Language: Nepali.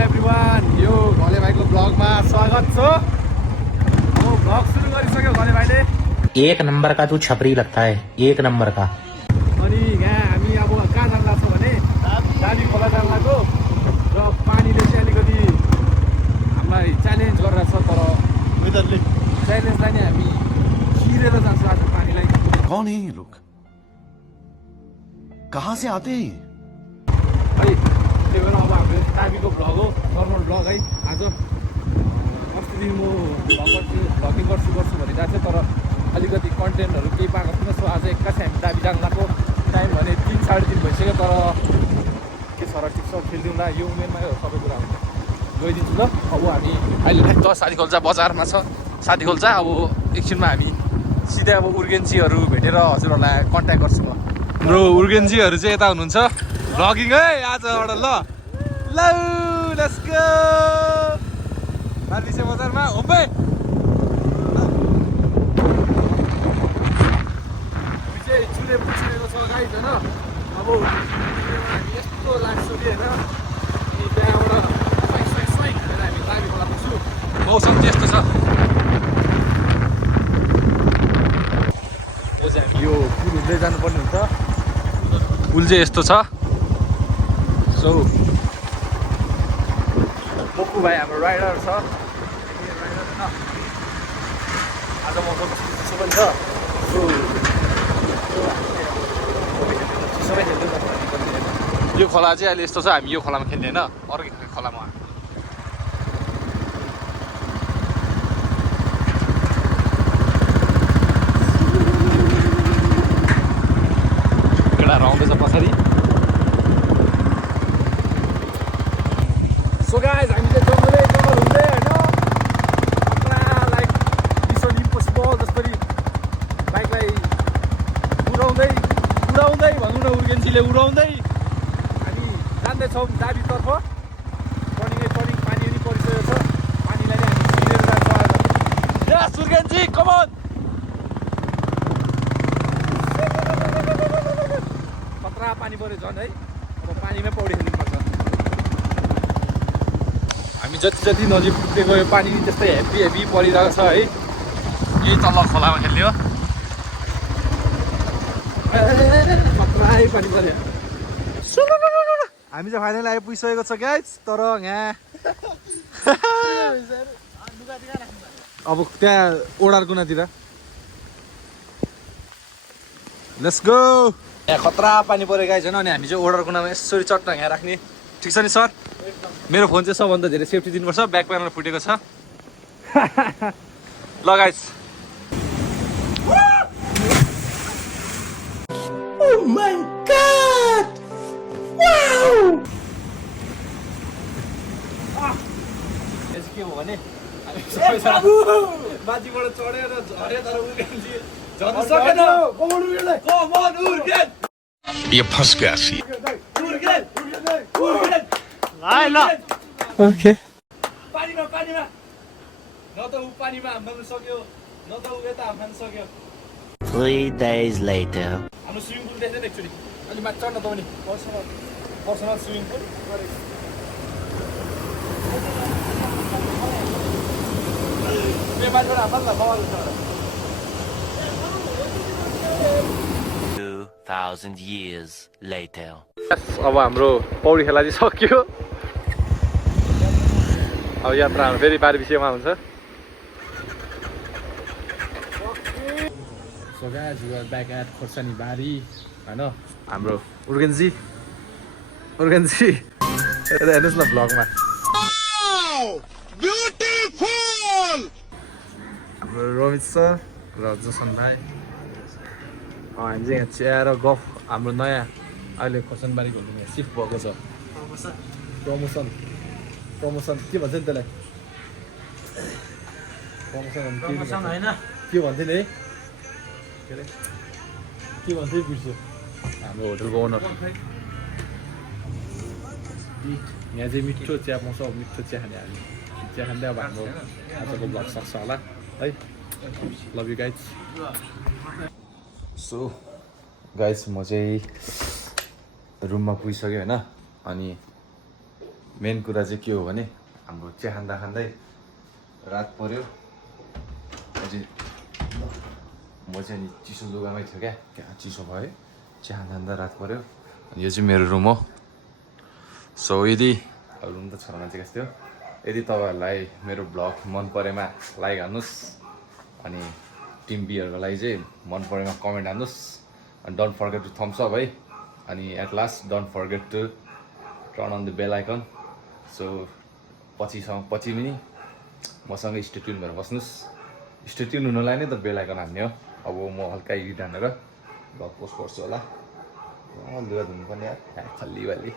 एभ्रिवान, यो घले भाइको ब्लगमा स्वागत छ। अब ब्लग सुरु गरिसक्यो घले भाइले। एक नंबर का तू छपरी लगता है, एक नंबर का। अनि यहाँ हामी अब कहाँ जान लाग्छौँ भने दाबी खोला जान लाग्यो र पानीले चाहिँ अलिकति हामीलाई च्यालेन्ज गरेर छ। तर वेदरले च्यालेन्जलाई नै हामी छिरेर जान्छौँ आज पानीलाई। कौन है ये लोग, कहाँ से आते हैं? है त्यही भएर अब हाम्रो दाबीको भ्लग हो, नर्मल भ्लग है। आज अस्तिदेखि म भ्लगिङ गर्छु भनिरहेको थिएँ, तर अलिकति कन्टेन्टहरू केही पाएको थिएन। सो आज एक्कासी हामी दाबी जान लाग्यो। टाइम भने 3 साढे 3 भइसक्यो। तर के छ र ठिक छ, खेलिदिउँला। यो उमेरमा सबै कुरा हुन्छ। गइदिन्छु ल। अब हामी अहिले ठ्याक्क साथी खोल्चा बजारमा छ। साथी खोल्चा अब एकछिनमा हामी सिधै अब उर्गेन्जीहरू भेटेर हजुरहरूलाई कन्ट्याक्ट गर्छु म। हाम्रो उर्गेन्जीहरू चाहिँ यता हुनुहुन्छ भ्लगिङ है आजबाट। ल लेट्स गो बार्बिसे बजारमा होम्बे। हामी चाहिँ चुले पुछिरहेको छ गाइस होइन। अब हामी यस्तो लाग्छ कि होइन, अनि त्यहाँबाट स्वाइक भनेर हामी दाबी खोला पुग्छु। मौसम चाहिँ यस्तो छ। यो पुल हुँदै जानुपर्ने हुन्छ। पुल चाहिँ यस्तो छ। सो मोक्कु भाइ हाम्रो राइडर छ। आज मौसम चिसो पनि छ। सबै खेल्दै यो खोला चाहिँ अहिले यस्तो छ। हामी यो खोलामा खेल्ने होइन, अर्कै खोलामा। केटाहरू आउँदैछ पछाडि। सो गाइज हामी चाहिँ जङ्गल हुँदै होइन, लाइक मिसन इम्पोसिबल जसरी बाइकलाई उडाउँदै भनौँ न, उर्गेन्जीले उडाउँदै हामी जाँदैछौँ दाबीतर्फ। पानी पनि परिसकेको छ। पानीलाई चाहिँ हामी छिरेर जान्छौँ आज। यस उर्गेन्जी कम अन। खतरा पानी पऱ्यो झन् है। अब पानीमै पौडी खेल्नुपर्छ। हामी जति नजिक पुग्दै गयो पानी त्यस्तै हेभी परिरहेको छ है। यही तल खोलामा खेल्ने हो। खतरै पानी पऱ्यो। हामी चाहिँ फाइनल आइपुगिसकेको छ गाइस। तर यहाँ अब त्यहाँ ओडार कुनातिर लेट्स गो। यहाँ खतरा पानी पऱ्यो गाइस होइन। अनि हामी चाहिँ ओडार कुनामा यसरी चट्ट यहाँ राख्ने। ठिक छ नि सर? मेरो फोन चाहिँ सबभन्दा धेरै सेफ्टी दिनुपर्छ। ब्याक प्यानल फुटेको छ। ल guys. Oh my God! Wow! के हो भने माथिबाट चढेर झऱ्यो तर उर्गेन्जी झर्न सकेन। ये फंस गया सी। ओके पानीमा न त ऊ पानीमा हाम्न सक्यो, न त ऊ यता हाम्न सक्यो। 3 days later. हाम्रो स्विमिङ पुल देख्दैन एक्चुअली। अलि माथि चढ्न त पनि पर्सनल स्विमिङ पुल। यो माथिबाट हाम्न त बवाल हुन्छ। 2000 years later. अब हाम्रो पौडी खेला चाहिँ सक्यो। अब यात्रा हाम्रो फेरि बारबिसेमा हुन्छ। So guys, we are back at खोर्सानी बारी होइन। हाम्रो उर्गेन्जी हेर्नुहोस् न भ्लगमा। हाम्रो रोमित सर र जोसन भाइ। हामी चाहिँ यहाँ चिया र गफ। हाम्रो नयाँ अहिले खोर्सानी खोल्नु सिफ्ट भएको छ। प्रमोसन के भन्छ नि त्यसलाई? प्रमोसन होइन के भन्थ्यो नि है? के भन्थ्यो बिर्स्यो। हाम्रो होटलको ओनर। यहाँ चाहिँ मिठो चिया पाउँछ। मिठो चिया खाने हामी चिया खाँदै अब हाम्रो आजको ब्लग सक्छ होला है। Love you guys. So guys म चाहिँ रुममा पुगिसक्यो होइन। अनि मेन कुरा चाहिँ के हो भने हाम्रो चिया खाँदा खाँदै रात पर्यो अझै म चाहिँ नि चिसो लुगामै थियो क्या चिसो भयो चिया खाँदा खाँदा रात पर्यो अनि यो चाहिँ मेरो रुम हो सो यदि रुम त छोरा मान्छे कस्तो हो यदि तपाईँहरूलाई मेरो ब्लग मन परेमा लाइक हान्नुहोस् अनि टिम बीहरूको लागि चाहिँ मन परेमा कमेन्ट हान्नुहोस् अनि don't forget to thumbs up है अनि at last don't forget to turn on the bell icon सो पछि पनि मसँगै स्टे ट्युन भएर बस्नुहोस् स्टे ट्युन हुनलाई नै त बेल आइकन हान्ने हो अब म हल्का एडिट हानेर ब्लग पोस्ट गर्छु होला लुगा धुनुपर्ने खल्ली वाली